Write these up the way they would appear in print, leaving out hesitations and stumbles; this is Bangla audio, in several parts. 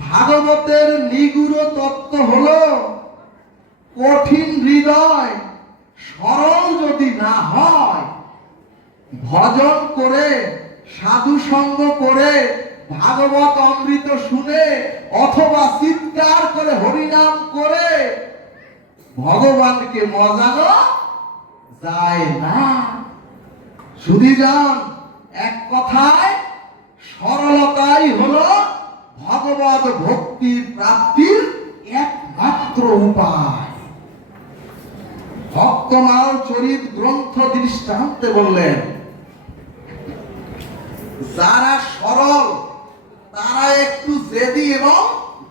ভাগবতের নিগুড় তত্ত্ব হলো কঠিন হৃদয় সরল যদি না হয়, ভজন করে সাধু সঙ্গ করে ভাগবত অমৃত শুনে অথবা চিৎকার করে হরিনাম করে ভগবানকে মজানো যায় না। শুধিজন, এক কথায় সরলতাই হলো ভগবত ভক্তির প্রাপ্তির একমাত্র উপায়। ভক্তমাল চরিত গ্রন্থ দৃষ্টান্তে বললেন, যারা সরল তারা একটু জেদি এবং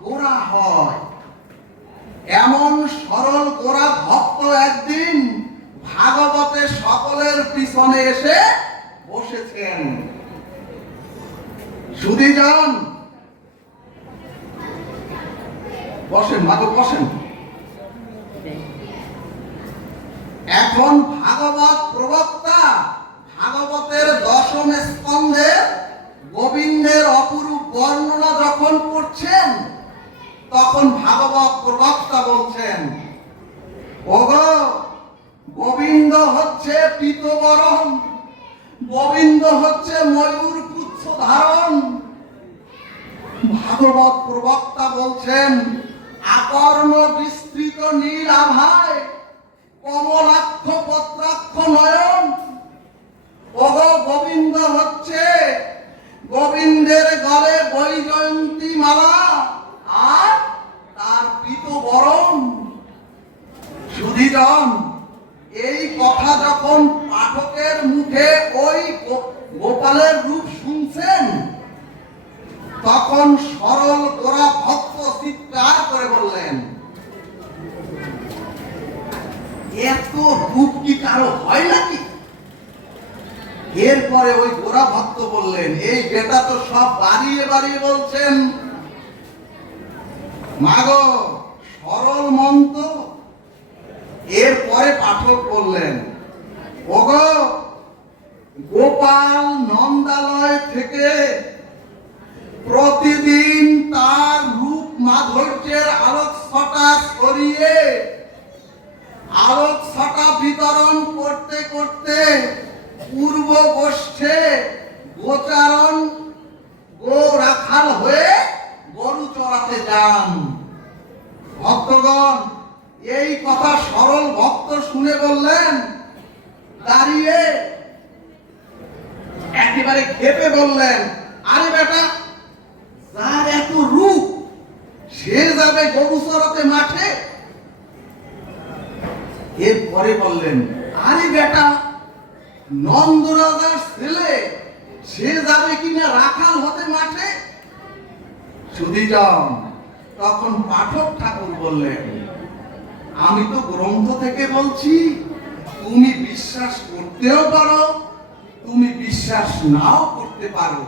গোড়া হয়। এমন সরল গোড়া ভক্ত একদিন ভাগবতে সকলের পিছনে এসে বসেছেন। শুধিজন, বসেন মাগো বসেন। এখন ভাগবত প্রবক্তা ভাগবতের দশম স্কন্ধে গোবিন্দের অপরূপ বর্ণনা যখন করছেন, তখন ভাগবত প্রবক্তা বলছেন, ওগো গোবিন্দ হচ্ছে পীতবরণ, গোবিন্দ হচ্ছে ময়ূর পুচ্ছ ধারণ। ভাগবত প্রবক্তা বলছেন, আকর্ণ বিস্তৃত নীল আভায় কমলাক্ষ পত্রাক্ষ নয়ন। ওগো গোবিন্দ হচ্ছে গোবিন্দের গলে বৈজয়ন্তী মালা আর তার পীতবরণ। শুধিজন, এই কথা যখন পাঠকের মুখে ওই গোপালের রূপ শুনছেন, তখন সরল গোরা ভক্ত চিৎকার করে বললেন, এত রূপ কি কারো হয় নাকি? এরপরে ওই গোরা ভক্ত বললেন, এই বেটা তো সব বাড়িয়ে বাড়িয়ে বলছেন, মাগো সরল মন তো। এরপরে পাঠক বললেন, ওগো গোপাল নন্দালয় থেকে প্রতিদিন তার রূপ মাধুর্যের আলোক ছটা ছড়িয়ে আলোক ছটা বিতরণ করতে করতে পূর্ব গোষ্ঠে গোচারণ গো রাখাল হয়ে গরু চড়াতে যান। ভক্তগণ, এই কথা সরল ভক্ত শুনে বললেন, দাঁড়িয়ে একেবারে খেপে বললেন, আরে বেটা, যার এত রূপ সে যাবে গরু চড়াতে মাঠে? এরপরে বললেন, আরে বেটা, নন্দ রাজার ছেলে সে যাবে কিনা রাখাল হতে মাঠে? শুধিজন, তখন পাঠক ঠাকুর বললেন, আমি তো গ্রন্থ থেকে বলছি, তুমি বিশ্বাস করতেও পারো, তুমি বিশ্বাস নাও করতে পারো।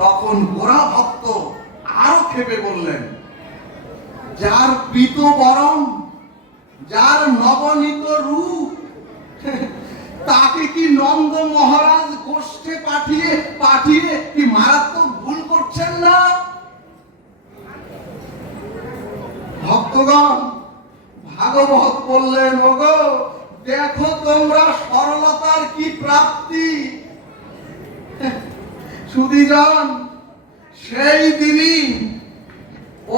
তখন গোরা ভক্ত আরো খেপে বললেন, যার পীতবরণ, যার নবনীত রূপ, তাকে কি নন্দ মহারাজ গোষ্ঠে পাঠিয়ে পাঠিয়ে কি মারাত্মক ভুল করছেন না? ভক্তগণ, ভাগবত বললেন, ওগো দেখো তোমরা সরলতার কি প্রাপ্তি। শুধিজন, সেই দিনই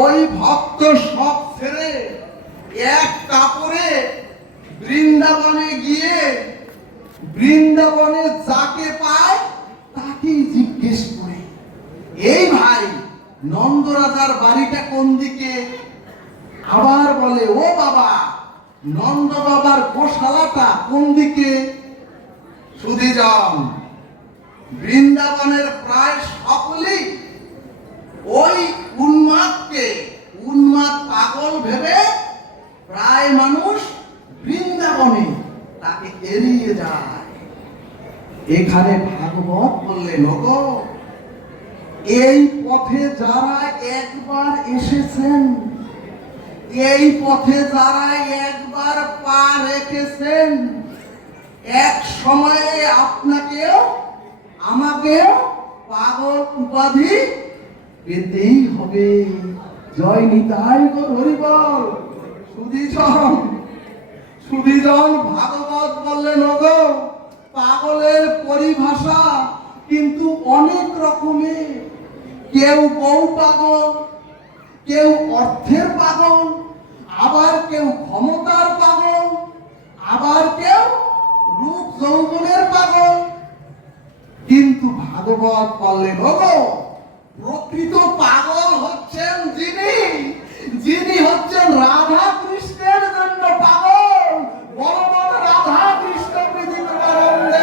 ওই ভক্ত সব ছেড়ে এক কাপড়ে বৃন্দাবনে গিয়ে বৃন্দাবনে যাকে পায় তাকেই জিজ্ঞেস করে, এই ভাই নন্দরাজার বাড়িটা কোন দিকে? আবার বলে, ও বাবা নন্দ বাবার গোশালাটা কোন দিকে? শুধিজন, বৃন্দাবনের প্রায় সকলেই ওই উন্মাদকে উন্মাদ পাগল ভেবে প্রায় মানুষ বৃন্দাবনে তাকে এড়িয়ে যায়। এখানে ভাগবত বললেন, ওগো এই পথে যারা একবার এসেছেন, এই পথে যারা একবার পা রেখেছেন, এক সময়ে আপনাকেও আমাকেও পাগল উপাধি পেতেই হবে। জয় নিতাই গৌর হরিবল। সুধীজন ভাগবত বললেন, ওগো পাগলের পরিভাষা কিন্তু অনেক রকমের। কেউ বউ পাগল, কেউ অর্থের পাগল, আবার কেউ ক্ষমতার পাগল, আবার কেউ রূপ যৌবনের পাগল। কিন্তু ভাগবত বললেন, ওগো প্রকৃত পাগল হচ্ছেন যিনি হচ্ছেন রাধা কৃষ্ণের জন্য পাগল। বড় বড় রাধা কৃষ্ণ পৃথিবীর আনন্দে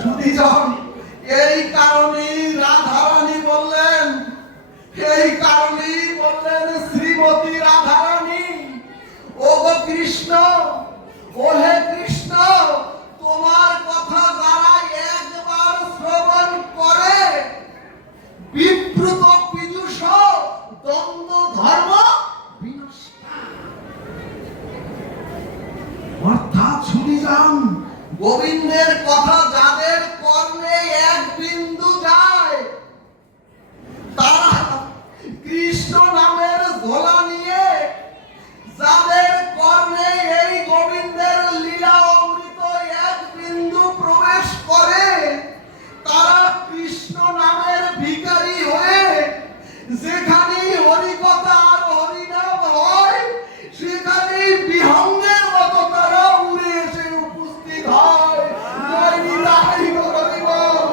সুধীজন। এই কারণেই রাধারানী বললেন, শ্রীমতী রাধারানী, ওগো কৃষ্ণ, ওহে কৃষ্ণ, তোমার কথা যারা একবার শ্রবণ করে বিপ্রুত পীযুষ দ্বন্দ্ব ধর্ম বিনাশ পায়। অর্থাৎ সুধীজন, গোবিন্দের কথা যাদের কর্ণে এক বিন্দু যায়, তারা কৃষ্ণ নামের ঝোলা নিয়ে যাদের কর্ণে এই গোবিন্দের লীলা অমৃত এক বিন্দু প্রবেশ করে, তারা কৃষ্ণ নামের ভিখারি হয়ে যেখানেই হরিকথা আর হরিনাম হয় সেখানেই বিহঙ্গের মতো তারা উড়ে এসে উপস্থিত হয়। জয় নিতাই গৌর হরিবল।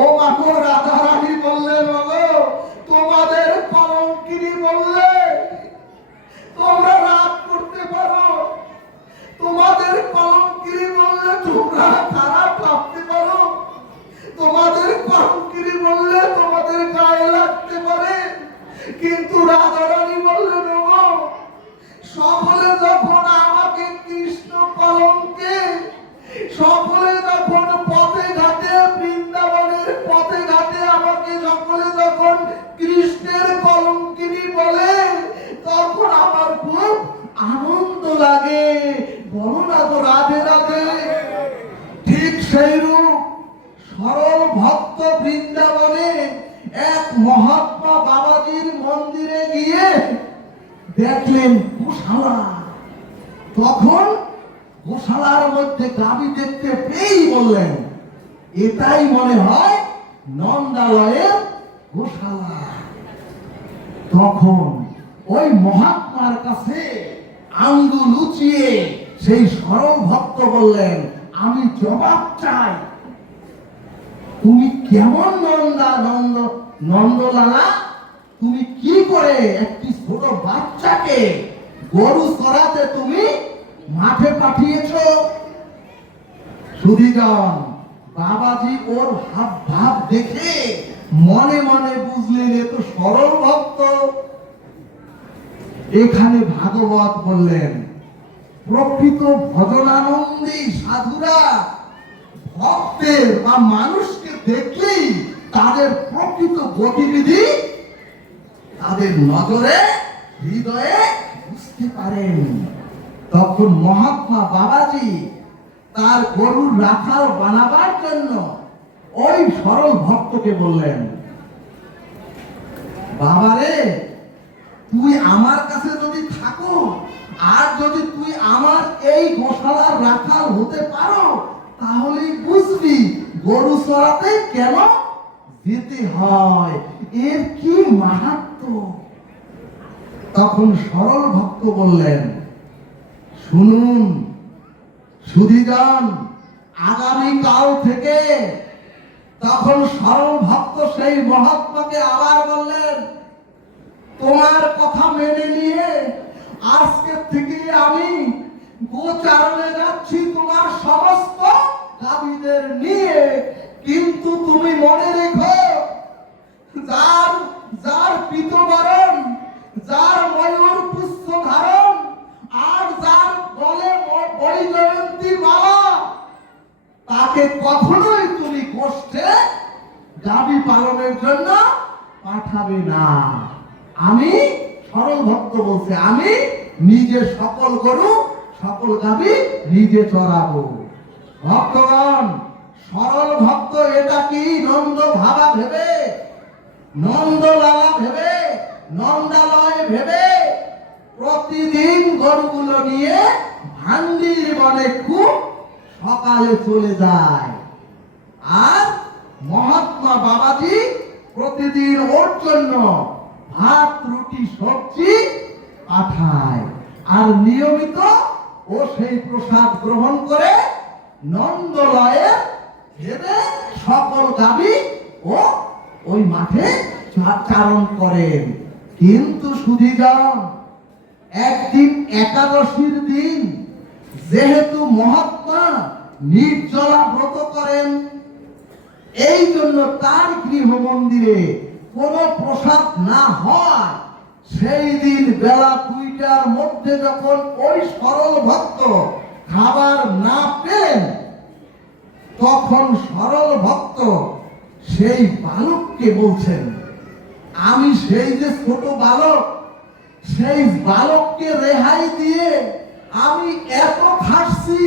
ও মাগো রাধারানী বললেন, ওগো তোমাদের কলঙ্কিনী বললে তোমরা রাগ করতে পারো, তোমাদের কলঙ্কিনী বললে তোমরা খারাপ ভাবতে পারো, তোমাদের কলঙ্কিনী বললে তোমাদের গায়ে লাগতে পারে, কিন্তু রাধারানী বললেন, ওগো সকলে যখন আমাকে কৃষ্ণ কলঙ্কে, সকলে যখন পথে ঘাটে বৃন্দাবনের পথে ঘাটে আমাকে সকলে যখন কৃষ্ণের কলঙ্কিনী বলে, তখন আমার খুব আনন্দ লাগে। বলো না তো রাধে রাধে। ঠিক সেইরূপ সরল ভক্ত বৃন্দাবনে এক মহাত্মা বাবাজির মন্দিরে গিয়ে দেখলেন গোশালা। তখন গোশালার মধ্যে গাভী দেখতে পেয়েই বললেন, এটাই মনে হয় নন্দালয়ের গোশালা। তখন ওই মহাত্মার কাছে আঙ্গুল উঁচিয়ে সেই সরল ভক্ত বললেন, আমি জবাব চাই, তুমি কেমন নন্দলালা, তুমি কি করে একটি ছোট বাচ্চাকে গরু চড়াতে তুমি মাঠে পাঠিয়েছো? সুধীজন, বাবাজি ওর ভাব ভাব দেখে মনে মনে বুঝলেন এ তো সরল ভক্ত। এখানে ভাগবত বললেন, প্রকৃত ভজনানন্দী সাধুরা ভক্তের বা মানুষকে দেখলেই তাদের প্রকৃত গতিবিধি তাদের নজরে হৃদয়ে বুঝতে পারেন। তখন মহাত্মা বাবাজি তার গরুর রাখাল বানাবার জন্য ওই সরল ভক্তকে বললেন, বাবারে তুই আমার কাছে যদি থাকো আর যদি তুই আমার এই গোশালার রাখাল হতে পারো, তাহলেই বুঝবি গরু চড়াতে কেন যেতে হয়, এর কি মাহাত্ম্য। তখন সরল ভক্ত বললেন, শুনুন সুধীজন, আগামী কাল থেকে। তখন সরল ভক্ত সেই মহাত্মাকে আবার বললেন, তোমার কথা মেনে নিয়ে আজকে থেকে আমি গোচারণে যাচ্ছি তোমার সমস্ত গাভীদের নিয়ে, কিন্তু তুমি মনে রেখো, যার যার পীতবরণ, যার ময়ূর পুষ্প ধারণ আর যার গলে বাবা, তাকে কখনোই তুমি কষ্টে গাভী পালনের জন্য পাঠাবে না। আমি সরল ভক্ত বলছে, আমি নিজে সকল গরু সকল গাভী নিজে চড়াবো। ভক্তগণ, সরল ভক্ত এটা কি নন্দ ভাবা ভেবে, নন্দলালা ভেবে, নন্দালয় ভেবে প্রতিদিন গরুগুলো নিয়ে ভান্ডির বনে খুব সকালে চলে যায়। আর মহাত্মা বাবাজি প্রতিদিন ওর জন্য ভাত রুটি সবজি পাঠায়, আর নিয়মিত ও সেই প্রসাদ গ্রহণ করে নন্দলয়ে ভেবে সকল গাভী ও ওই মাঠে চারণ করেন। কিন্তু সুধীজন, একদিন একাদশীর দিন যেহেতু মহাত্মা নির্জলা ব্রত করেন, এই জন্য তার গৃহ মন্দিরে কোনো প্রসাদ না হয়, সেই দিন বেলা 2টার মধ্যে যখন ওই সরল ভক্ত খাবার না পেলেন, তখন সরল ভক্ত সেই বালককে বলছেন, আমি সেই যে ছোট বালক, সেই বালককে রেহাই দিয়ে আমি এত খাটছি,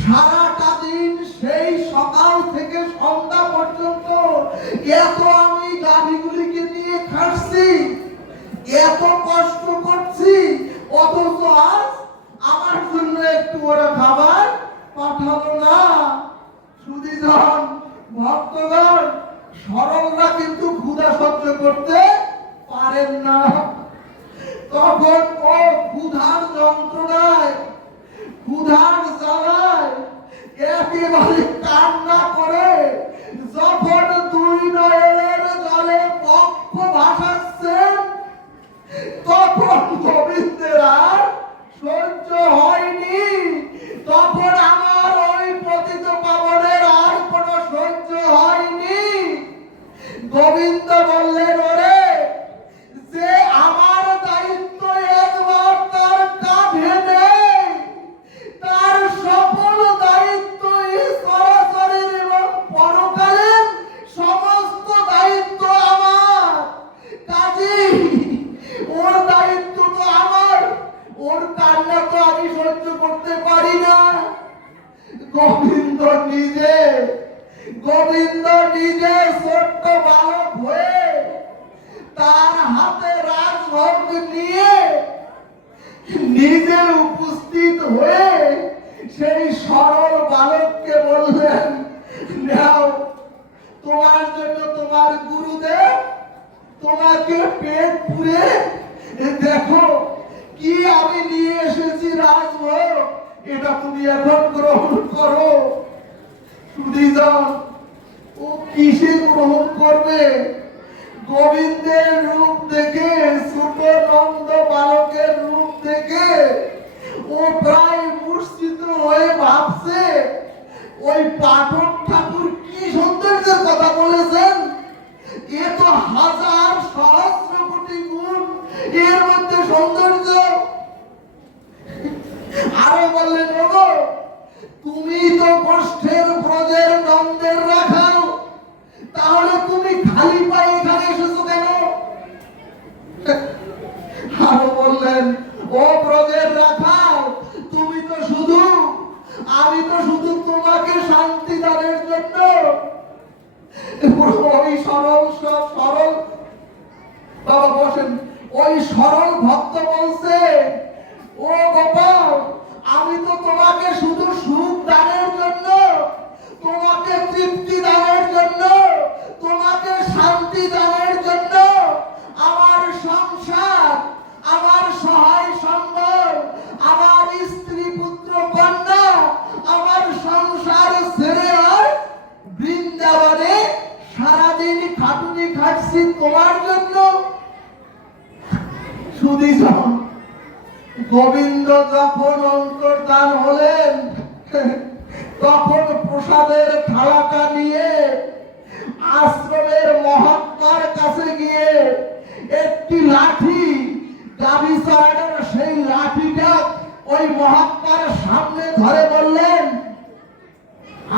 সারাটা দিন সেই সকাল থেকে সন্ধ্যা পর্যন্ত এত আমি গাভীগুলিকে নিয়ে খাটছি, এত কষ্ট করছি, অথচ আজ আমার জন্য একটু ওরা খাবার পাঠালো না। সুধীজন, ভক্তগণ, সরলরা কিন্তু ক্ষুধা সহ্য করতে পারেন না। তখন ও ক্ষুধার যন্ত্রণায়, ক্ষুধার জ্বালায় একেবারে কান্না করে যখন 2 নয়নের জলে পক্ষ ভাসাচ্ছেন, তখন গোবিন্দের আর সহ্য হয়নি। তখন আমার ওই পতিত পাবনের আর কোনো সহ্য হয়নি। গোবিন্দ বললেন, ওরে, যে আমার দায়িত্ব একবার তার কাঁধে নেই, তার সকল দায়িত্ব সরাসরির এবং পরকালীন সমস্ত দায়িত্ব আমার। কাজেই ওর দায়িত্ব তো আমার, ওর কান্না তো আমি সহ্য করতে পারি না। গোবিন্দ নিজে ছোট্ট বালক হয়ে তার হাতে রাজভোগ নিয়ে নিজে উপস্থিত হয়ে সেই সরল বালককে বললেন, নাও, তোমার জন্য তোমার গুরুদেব তোমাকে পেট পুরে দেখো কি আমি নিয়ে এসেছি রাজভোগ, এটা তুমি এখন গ্রহণ করো। সুধীজন, ও কিসে গ্রহণ করবে? গোবিন্দের রূপ দেখে, ছোট নন্দ বালকের রূপ দেখে ও প্রায় মূর্ছিত হয়ে ভাবছে, ওই পাঠক ঠাকুর কি সৌন্দর্যের কথা বলেছেন, এ তো হাজার সহস্র কোটি গুণ এর মধ্যে সৌন্দর্য। আরো বললেন, ওগো, তুমি তো কষ্টের ব্রজের নন্দের রাখাল, তাহলে তুমি খালি পায়ে এখানে এসেছো কেন? আরো বললেন, ও ব্রজের রাখাল, তুমি তো শুধু, আমি তো শুধু তোমাকে শান্তি দানের জন্য। ওই সরল বাবা বসেন, ওই সরল ভক্ত বলছে, ও গোপাল, আমি তো তোমাকে শুধু সুখ দানের জন্য, তোমাকে তৃপ্তি দানের জন্য, তোমাকে শান্তি দানের জন্য আমার সংসার, আমার সহায় সম্বল, আমার স্ত্রী পুত্র কন্যা, আমার সংসার ছেড়ে আর বৃন্দাবনে সারাদিন খাটুনি খাটছি তোমার জন্য। সুধীজন, গোবিন্দ যখন অন্তর্ধান হলেন, তখন প্রসাদের থালাটা নিয়ে আশ্রমের মহাত্মার কাছে গিয়ে একটি লাঠি, গাভী চড়ানোর সেই লাঠিটা ওই মহাত্মার সামনে ধরে বললেন, বললেন,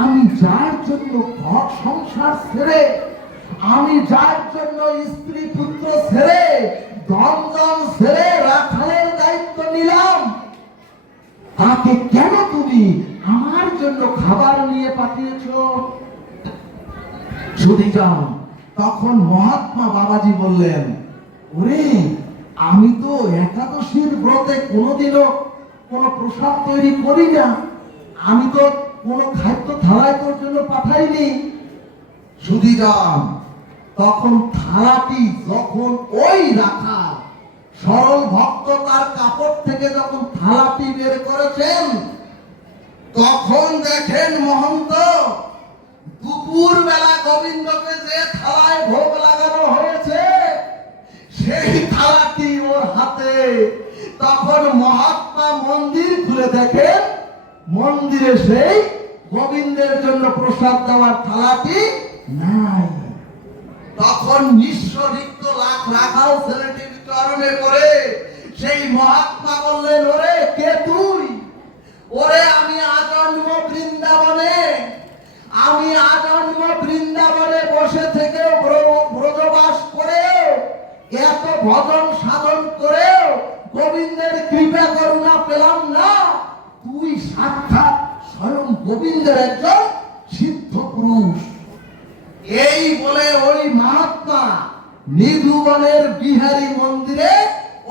আমি যার জন্য ঘর সংসার ছেড়ে, আমি যার জন্য স্ত্রী পুত্র ছেড়ে, ধনজন ছেড়ে রাখালের দায়িত্ব নিলাম, তাকে কেন তুমি আমার জন্য খাবার নিয়ে পাঠিয়েছো? সুধীজন, তখন মহাত্মা বাবাজি বললেন, ওরে, আমি তো একাদশীর ব্রতে কোনোদিনও কোনো প্রসাদ তৈরি করি না, আমি তো কোনো খাদ্য থালায় তোর জন্য পাঠাইনি। সুধীজন, তখন থালাটি যখন ওই রাখা সরল ভক্ত তার কাপড় থেকে যখন থালাটি বের করেছেন, তখন দেখেন মহন্ত দুপুর বেলা গোবিন্দকে যে থালায় ভোগ লাগানো হয়েছে সেই থালাটি ওর হাতে। তখন মহাত্মা মন্দির খুলে দেখেন, মন্দিরে সেই গোবিন্দের জন্য প্রসাদ দেওয়ার থালাটি নাই। তখন নিঃস্ব রিক্ত লাখ রাখাল ছেলেটির চরণে পড়ে সেই মহাত্মা বললেন, ওরে কে তুই? ওরে আমি আজন্ম বৃন্দাবনে, আমি আজন্ম বৃন্দাবনে বসে থেকে ব্রজবাস করে এত ভজন সাধন করে গোবিন্দের কৃপা করুণা পেলাম না। তুই সাক্ষাৎ স্বয়ং গোবিন্দের একজন সিদ্ধ পুরুষ। এই বলে ওই মহাত্মা নিধুবনের বিহারী মন্দিরে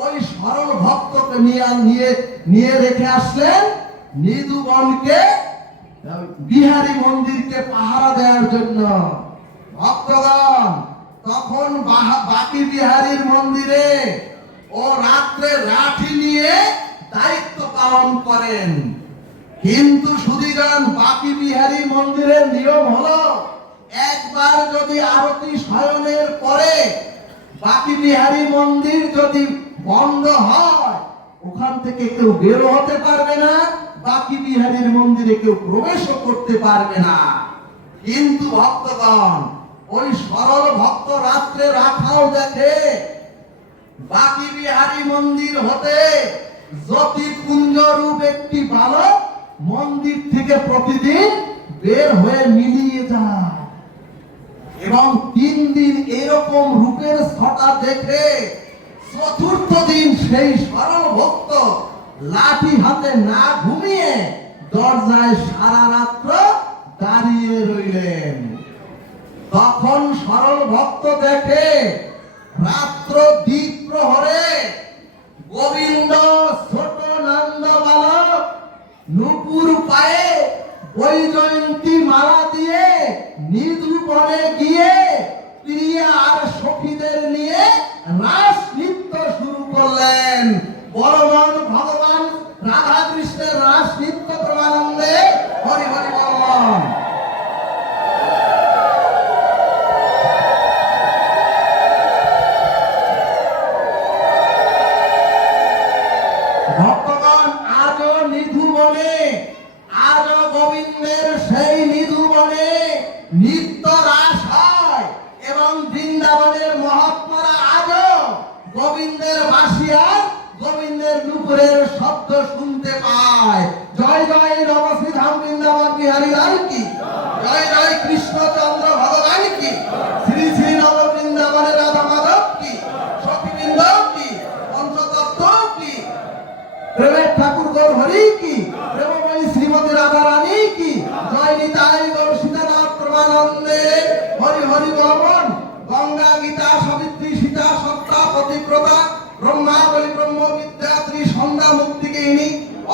ওই সরল ভক্তকে নিয়ে রেখে আসলেন নিধুবনকে, বিহারী মন্দিরকে পাহারা দেওয়ার জন্য। ভক্তগণ তখন বাকি বিহারীর মন্দিরে ও রাত্রে লাঠি নিয়ে দায়িত্ব পালন করেন। কিন্তু সুধীগণ, বাকি বিহারী মন্দিরের নিয়ম হলো, একবার যদি আরতি শয়নের পরে বাকি বিহারী মন্দির যদি বন্ধ হয়, ওখান থেকে কেউ বের হতে পারবে না, বাকি বিহারীর মন্দিরে কেউ প্রবেশও করতে পারবে না। কিন্তু ভক্তগণ, ওই সরল ভক্ত রাত্রে রাখাও দেখে বাকি বিহারী মন্দির হতে জ্যোতিপুঞ্জ রূপ একটি বালক মন্দির থেকে প্রতিদিন বের হয়ে মিলিয়ে যায় এবং 3 দিন এরকম রূপের ছটা দেখে চতুর্থ দিন সেই সরল ভক্ত লাঠি হাতে না ঘুমিয়ে দরজায় সারা রাত্র দাঁড়িয়ে রইলেন। তখন সরল ভক্ত দেখে রাত্র দ্বীপ প্রহরে গোবিন্দ ছোট নন্দ বালক নুপুর পায়ে বৈজয়ন্তী মালা দিয়ে নিধুবনে গিয়ে প্রিয়া আর সখীদের নিয়ে রাস নৃত্য শুরু করলেন। বলবান ভগবান রাধা কৃষ্ণের রাস নৃত্য প্রেমানন্দে হরি হরি বল। ভক্তগণ, আজও নিধুবনে, আজও গোবিন্দের সেই নিধুবনে নিত্য রাস হয় এবং বৃন্দাবনের মহাত্মারা আজও গোবিন্দের বাঁশিয়ার, গোবিন্দের নুপুরের শব্দ শুনতে পায়। জয় জয় নবশ্রী ধাম বৃন্দাবন বিহারী লাল কি, জয় জয় কৃষ্ণচন্দ্র ভগবান কি, শ্রী শ্রী নব বৃন্দাবনের রাধা মাধব কি, সখীবৃন্দ কি, পঞ্চতত্ত্ব কি, প্রেমের ঠাকুর গৌর হরি কি, প্রেমময়ী শ্রীমতী রাধা রানী কি, জয় নিতাই গৌর সীতানাথ প্রেমানন্দে হরি হরি বল। গঙ্গা গীতা সাবিত্রী সীতা সত্তা পতিব্রতা ব্রহ্মাবলী ব্রহ্ম বিদ্যাত্রী সন্ধ্যা মুক্তিগিনী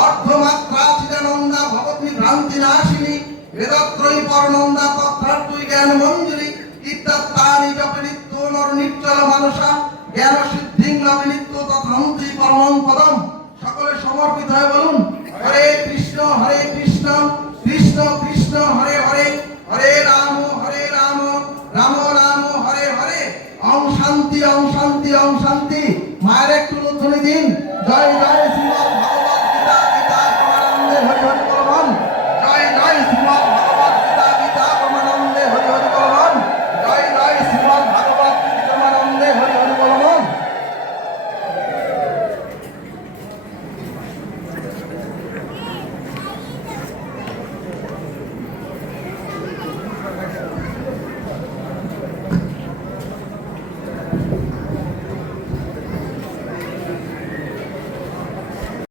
অর্ধমাত্রা চিদানন্দা ভগবতী ভ্রান্তি নাশিনী বেদত্রয়ী পরনন্দা তত্রার্থী জ্ঞান মঞ্জুরি ইত্যাত্তানি জপনিত্য নর নিশ্চল মানসা জ্ঞান সিদ্ধিং লবিনিত্য তথান্তি পরমং পদম। সকলে সমর্পিত হয়ে বলুন, হরে কৃষ্ণ কৃষ্ণ কৃষ্ণ কৃষ্ণ হরে হরে।